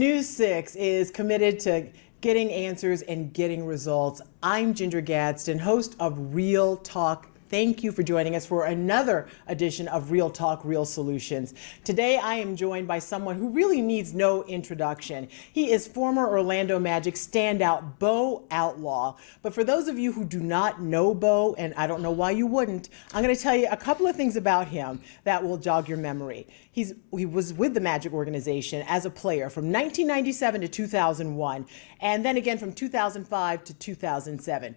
News 6 is committed to getting answers and getting results. I'm Ginger Gadsden, host of Real Talk. Thank you for joining us for another edition of Real Talk, Real Solutions. Today, I am joined by someone who really needs no introduction. He is former Orlando Magic standout Bo Outlaw. But for those of you who do not know Bo, and I don't know why you wouldn't, I'm going to tell you a couple of things about him that will jog your memory. He was with the Magic organization as a player from 1997 to 2001, and then again from 2005 to 2007.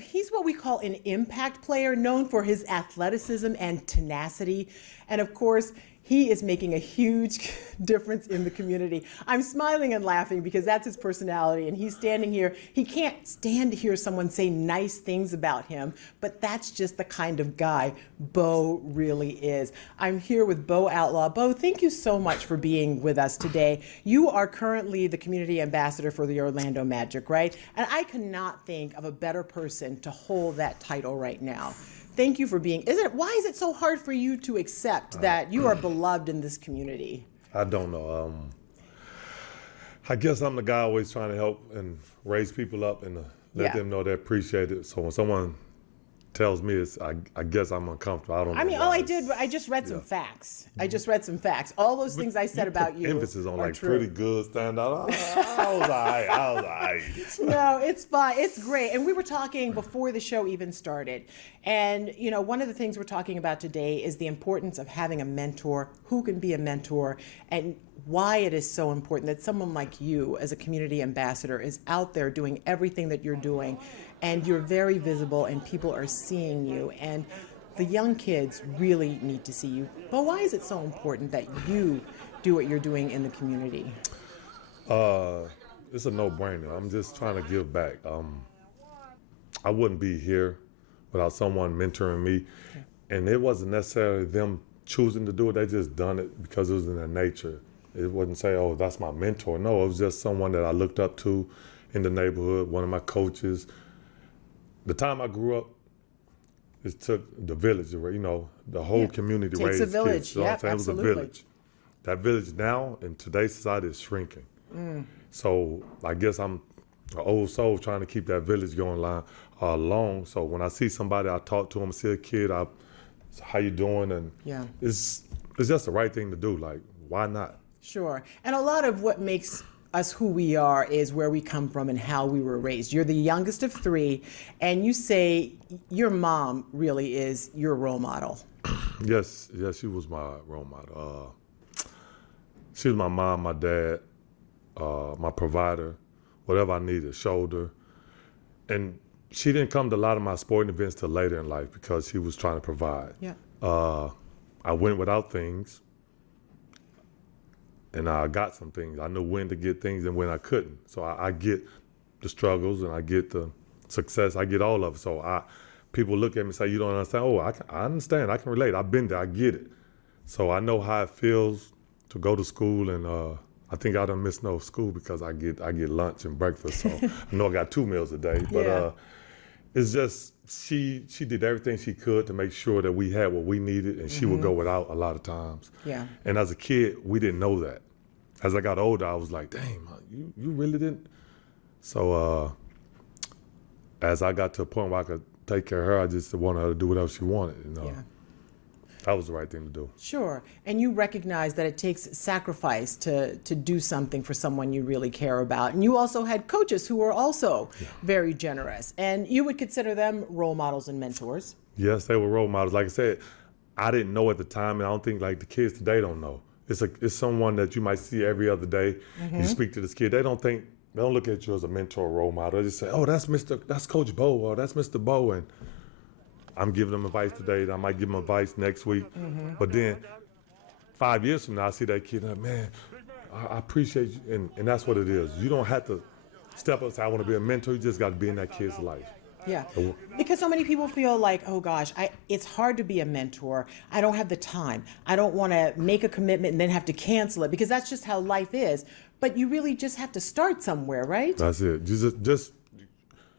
He's what we call an impact player, known for his athleticism and tenacity. And of course, he is making a huge difference in the community. I'm smiling and laughing because that's his personality, and he's standing here. He can't stand to hear someone say nice things about him, but that's just the kind of guy Bo really is. I'm here with Bo Outlaw. Bo, thank you so much for being with us today. You are currently the community ambassador for the Orlando Magic, right? And I cannot think of a better person to hold that title right now. Thank you for being. Why is it so hard for you to accept that you are beloved in this community? I don't know. I guess I'm the guy always trying to help and raise people up and let them know they appreciate it. So when someone tells me I guess I'm uncomfortable. I don't know. I mean, I just read some facts. I just read some facts. All those things I said about you. Emphasis on like true. Pretty good, stand out. I was all right. No, it's fine. It's great. And we were talking before the show even started. And, you know, one of the things we're talking about today is the importance of having a mentor, who can be a mentor, and why it is so important that someone like you as a community ambassador is out there doing everything that you're doing, and you're very visible and people are seeing you, and the young kids really need to see you. But why is it so important that you do what you're doing in the community? It's a no-brainer. I'm just trying to give back. I wouldn't be here without someone mentoring me, and it wasn't necessarily them choosing to do it. They just done it because it was in their nature. It wouldn't say, oh, that's my mentor. No, it was just someone that I looked up to in the neighborhood, one of my coaches. The time I grew up, it took the village, you know, the whole community raised kids. It takes a village, yeah, it was a village. That village now in today's society is shrinking. So I guess I'm an old soul trying to keep that village going along. So when I see somebody, I talk to them, see a kid, how you doing? And it's just the right thing to do. Like, why not? Sure. And a lot of what makes us who we are is where we come from and how we were raised. You're the youngest of three, and you say your mom really is your role model. Yes, she was my role model. She was my mom, my dad, my provider, whatever I needed, shoulder. And she didn't come to a lot of my sporting events till later in life because she was trying to provide. Yeah. I went without things, and I got some things. I knew when to get things and when I couldn't. So I get the struggles and I get the success. I get all of it. So people look at me and say, you don't understand. Oh, I understand. I can relate. I've been there. I get it. So I know how it feels to go to school, and I think I don't miss no school because I get lunch and breakfast. So I know I got 2 meals a day. But it's just she did everything she could to make sure that we had what we needed, and she would go without a lot of times. Yeah. And as a kid, we didn't know that. As I got older, I was like, dang, you really didn't? So as I got to a point where I could take care of her, I just wanted her to do whatever she wanted. That was the right thing to do. Sure. And you recognize that it takes sacrifice to do something for someone you really care about. And you also had coaches who were also very generous. And you would consider them role models and mentors. Yes, they were role models. Like I said, I didn't know at the time, and I don't think like the kids today don't know. It's someone that you might see every other day. You speak to this kid. They don't look at you as a mentor or role model. They just say, oh, that's Coach Bo, or that's Mr. Bo. And I'm giving them advice today. I might give them advice next week. But then 5 years from now, I see that kid, and man, I appreciate you. And that's what it is. You don't have to step up and say, I want to be a mentor. You just got to be in that kid's life. Yeah, because so many people feel like, oh gosh, it's hard to be a mentor. I don't have the time. I don't want to make a commitment and then have to cancel it, because that's just how life is. But you really just have to start somewhere, right? That's it.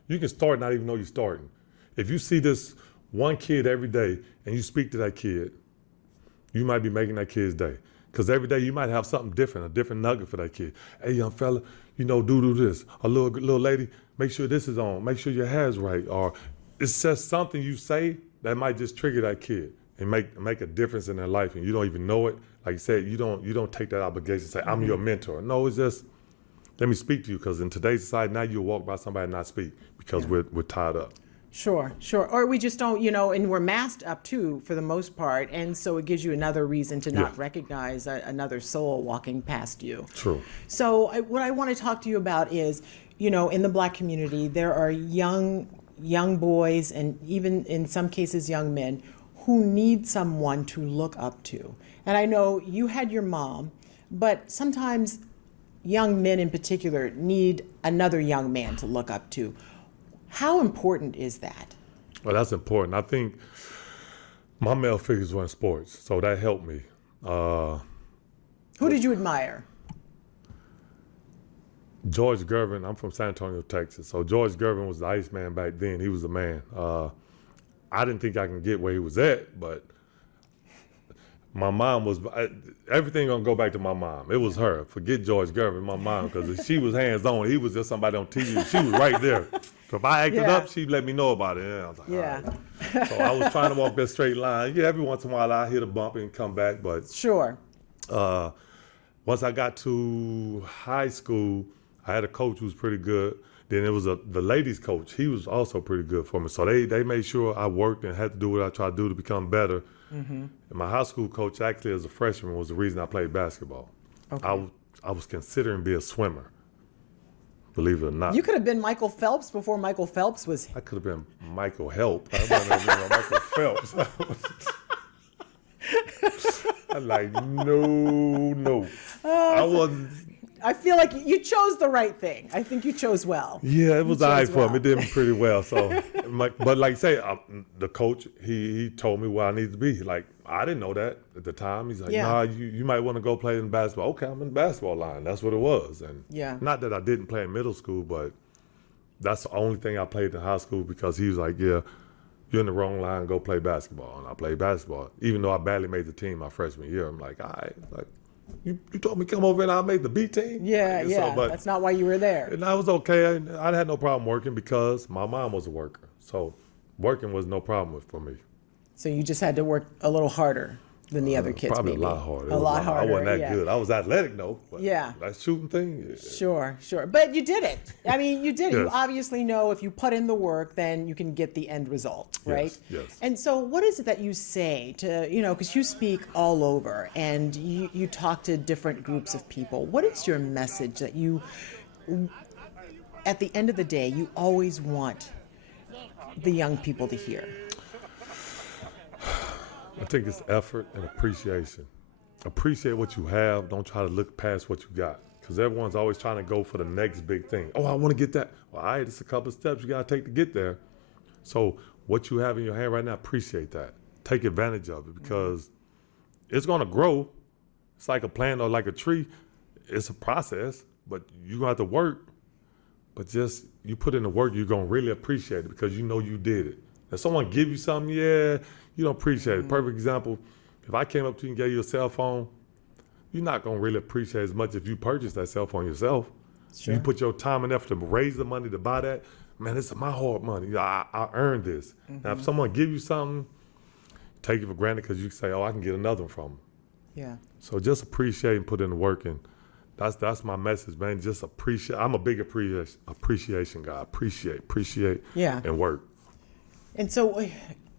You can start not even know you're starting. If you see this one kid every day and you speak to that kid, you might be making that kid's day. Because every day you might have something different, a different nugget for that kid. Hey, young fella, do this. A little lady, make sure this is on. Make sure your hair's right. Or it's just something you say that might just trigger that kid and make a difference in their life, and you don't even know it. Like you said, you don't take that obligation and say, I'm your mentor. No, it's just, let me speak to you, because in today's society, now you'll walk by somebody and not speak because we're tied up. Sure. Or we just don't, and we're masked up too for the most part. And so it gives you another reason to not recognize another soul walking past you. True. So what I want to talk to you about is, in the Black community, there are young boys and even in some cases young men who need someone to look up to. And I know you had your mom, but sometimes young men in particular need another young man to look up to. How important is that? Well, that's important. I think my male figures were in sports, so that helped me. Who did you admire? George Gervin. I'm from San Antonio, Texas. So George Gervin was the Iceman back then. He was the man. I didn't think I can get where he was at, but my mom was, everything gonna go back to my mom. It was her. Forget George Gervin, my mom, because she was hands-on. He was just somebody on TV. She was right there. So if I acted up, she'd let me know about it. And I was like, all right. So I was trying to walk that straight line. Yeah, every once in a while I hit a bump and come back, but sure. Once I got to high school, I had a coach who was pretty good. Then it was the ladies coach. He was also pretty good for me. So they made sure I worked and had to do what I tried to do to become better. And my high school coach, actually, as a freshman, was the reason I played basketball. Okay. I was considering being a swimmer, believe it or not. You could have been Michael Phelps before Michael Phelps was. I could have been Michael Help. I might have been Michael Phelps. I'm like, no. I wasn't. I feel like you chose the right thing. I think you chose well. Yeah, it was all right for me. It did me pretty well. So, but like I say, the coach, he told me where I needed to be. Like, I didn't know that at the time. He's like, nah, you might want to go play in basketball. Okay, I'm in the basketball line. That's what it was. And not that I didn't play in middle school, but that's the only thing I played in high school, because he was like, yeah, you're in the wrong line, go play basketball. And I played basketball. Even though I barely made the team my freshman year, I'm like, all right, like, you told me come over and I'll make the B team? Yeah. But that's not why you were there. And I was okay. I had no problem working because my mom was a worker. So working was no problem for me. So you just had to work a little harder than the other kids, probably maybe. A lot harder. A lot harder. I wasn't that good. I was athletic, though. But that shooting thing. Sure. But you did it. I mean, you did it. Yes. You obviously know if you put in the work, then you can get the end result, right? Yes. And so what is it that you say to, because you speak all over and you talk to different groups of people. What is your message that you, at the end of the day, you always want the young people to hear? I think it's effort and appreciation. Appreciate what you have. Don't try to look past what you got, because everyone's always trying to go for the next big thing. Oh, I want to get that. Well, all right, it's a couple of steps you got to take to get there. So what you have in your hand right now, appreciate that. Take advantage of it, because it's going to grow. It's like a plant or like a tree. It's a process, but you're going to have to work. But just you put in the work, you're going to really appreciate it, because you know you did it. If someone give you something, you don't appreciate it. Perfect example, if I came up to you and gave you a cell phone, you're not going to really appreciate it as much if you purchased that cell phone yourself. Sure. You put your time and effort to raise the money to buy that. Man, this is my hard money. I earned this. Now, if someone give you something, take it for granted, because you can say, oh, I can get another one from them. Yeah. So just appreciate and put in the work. And that's my message, man. Just appreciate. I'm a big appreciation guy. Appreciate, and work. And so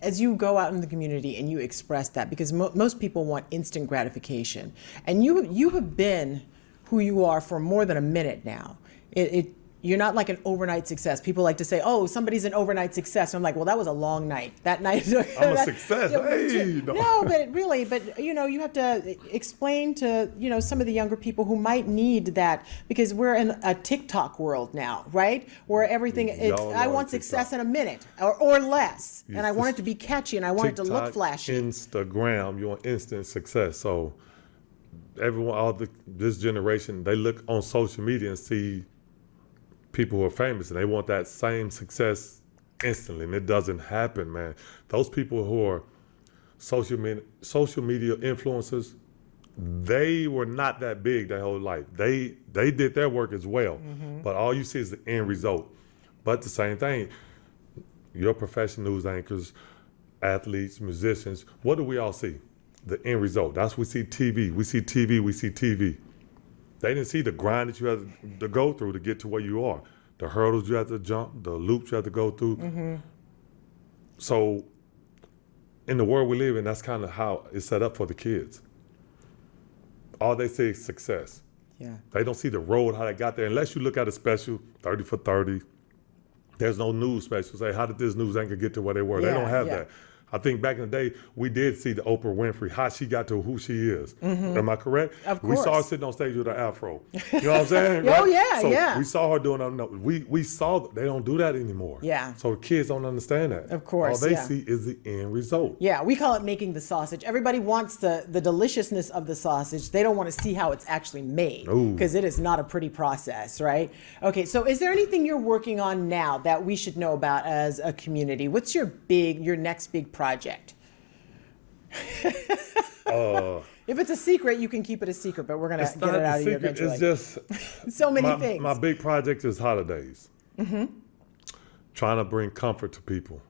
as you go out in the community and you express that, because most people want instant gratification, and you have been who you are for more than a minute now. You're not like an overnight success. People like to say, oh, somebody's an overnight success. And I'm like, well, that was a long night. That night. I'm a success. No, but you have to explain to, some of the younger people who might need that, because we're in a TikTok world now, right? Where everything, I want success in a minute or less. Yes, and I want it to be catchy and I want TikTok, it to look flashy. Instagram, you want instant success. So everyone, this generation, they look on social media and see people who are famous, and they want that same success instantly, and it doesn't happen, man. Those people who are social media influencers, they were not that big their whole life. They did their work as well, but all you see is the end result. But the same thing, your professional news anchors, athletes, musicians, what do we all see? The end result. That's what we see TV. We see TV, we see TV. They didn't see the grind that you had to go through to get to where you are. The hurdles you have to jump, the loops you have to go through. So in the world we live in, that's kind of how it's set up for the kids. All they see is success. Yeah. They don't see the road, how they got there, unless you look at a special, 30 for 30. There's no news special. Say, how did this news anchor get to where they were? They don't have that. I think back in the day, we did see the Oprah Winfrey, how she got to who she is. Am I correct? Of course. We saw her sitting on stage with her afro. You know what I'm saying? Oh, right? yeah, so yeah. we saw her doing that. We saw they don't do that anymore. Yeah. So the kids don't understand that. Of course, All they see is the end result. Yeah, we call it making the sausage. Everybody wants the deliciousness of the sausage. They don't want to see how it's actually made because it is not a pretty process, right? Okay, so is there anything you're working on now that we should know about as a community? What's your next big project? If it's a secret, you can keep it a secret, but we're going to get it out of you eventually. It's just so many things. My big project is holidays. Trying to bring comfort to people.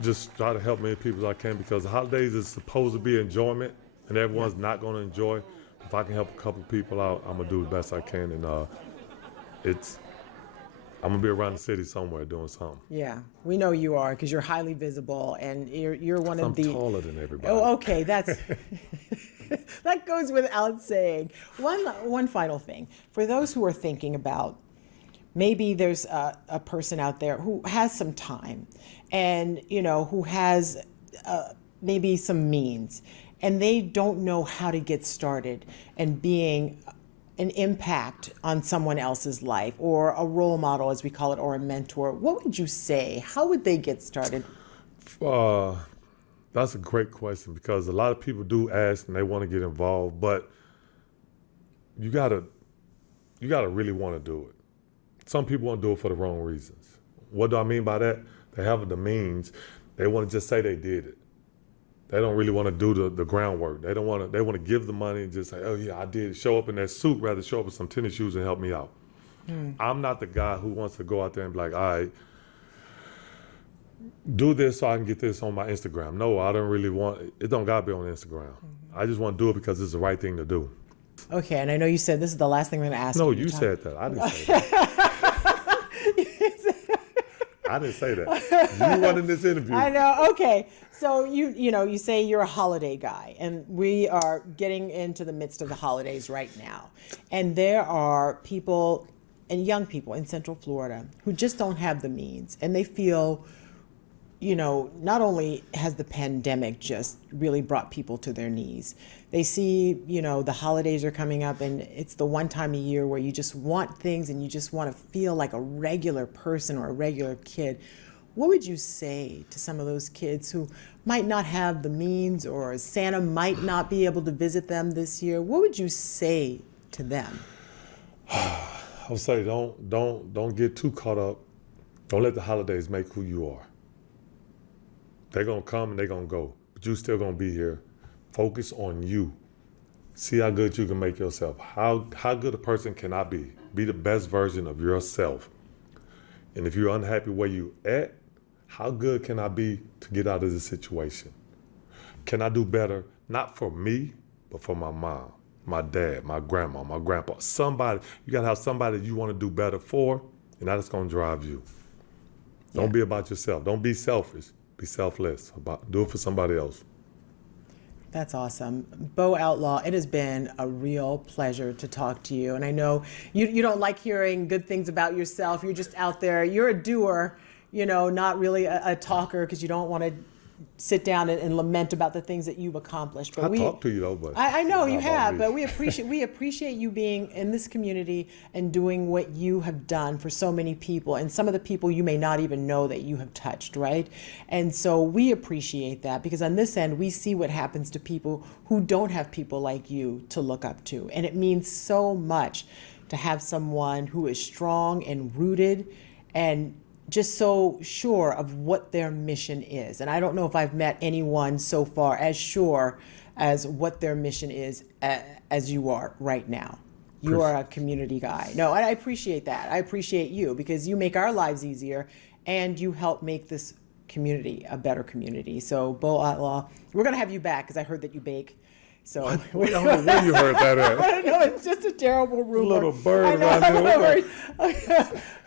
Just try to help many people as I can, because the holidays is supposed to be enjoyment, and everyone's not going to enjoy. If I can help a couple people out, I'm going to do the best I can, and I'm going to be around the city somewhere doing something. Yeah, we know you are, because you're highly visible, and you're one of the... I'm taller than everybody. Oh, okay, that's... that goes without saying. One final thing. For those who are thinking about, maybe there's a person out there who has some time and, who has maybe some means, and they don't know how to get started and being an impact on someone else's life, or a role model, as we call it, or a mentor. What would you say? How would they get started? That's a great question, because a lot of people do ask and they want to get involved, but you gotta really want to do it. Some people want to do it for the wrong reasons. What do I mean by that? They have the means. They want to just say they did it. They don't really want to do the groundwork. They want to give the money and just say, oh yeah, I did. Show up in that suit rather than show up with some tennis shoes and help me out. I'm not the guy who wants to go out there and be like, all right, do this so I can get this on my Instagram. No, I don't really want it. Don't got to be on Instagram. I just want to do it because it's the right thing to do. Okay, and I know you said this is the last thing we're going to ask you. No, you said that. I didn't say that. I didn't say that. You wanted this interview. I know. Okay. So you say you're a holiday guy, and we are getting into the midst of the holidays right now. And there are people, and young people in Central Florida, who just don't have the means, and they feel, not only has the pandemic just really brought people to their knees, they see, the holidays are coming up, and it's the one time a year where you just want things and you just want to feel like a regular person or a regular kid. What would you say to some of those kids who might not have the means, or Santa might not be able to visit them this year? What would you say to them? I would say don't get too caught up. Don't let the holidays make who you are. They're going to come and they're going to go, but you're still going to be here. Focus on you. See how good you can make yourself. How good a person can I be? Be the best version of yourself. And if you're unhappy where you at, how good can I be to get out of this situation? Can I do better? Not for me, but for my mom, my dad, my grandma, my grandpa. Somebody, you gotta have somebody you wanna do better for, and that's gonna drive you. Don't be about yourself. Don't be selfish. Be selfless. Do it for somebody else. That's awesome. Bo Outlaw, it has been a real pleasure to talk to you. And I know you don't like hearing good things about yourself. You're just out there. You're a doer, not really a talker, because you don't want to sit down and lament about the things that you've accomplished. But I talk to you though, but I know you have, but we appreciate you being in this community and doing what you have done for so many people, and some of the people you may not even know that you have touched, right? And so we appreciate that, because on this end we see what happens to people who don't have people like you to look up to, and it means so much to have someone who is strong and rooted and just so sure of what their mission is. And I don't know if I've met anyone so far as sure as what their mission is as you are right now. You are a community guy. No, I appreciate that. I appreciate you because you make our lives easier and you help make this community a better community. So, Bo Outlaw, we're going to have you back because I heard that you bake. So I don't know where you heard that at. I don't know. It's just a terrible rumor. Little bird around here.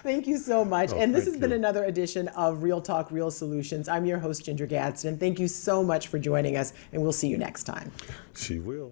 Thank you so much. Oh, and this has thank been you. another edition of Real Talk, Real Solutions. I'm your host, Ginger Gadsden. Thank you so much for joining us, and we'll see you next time. She will.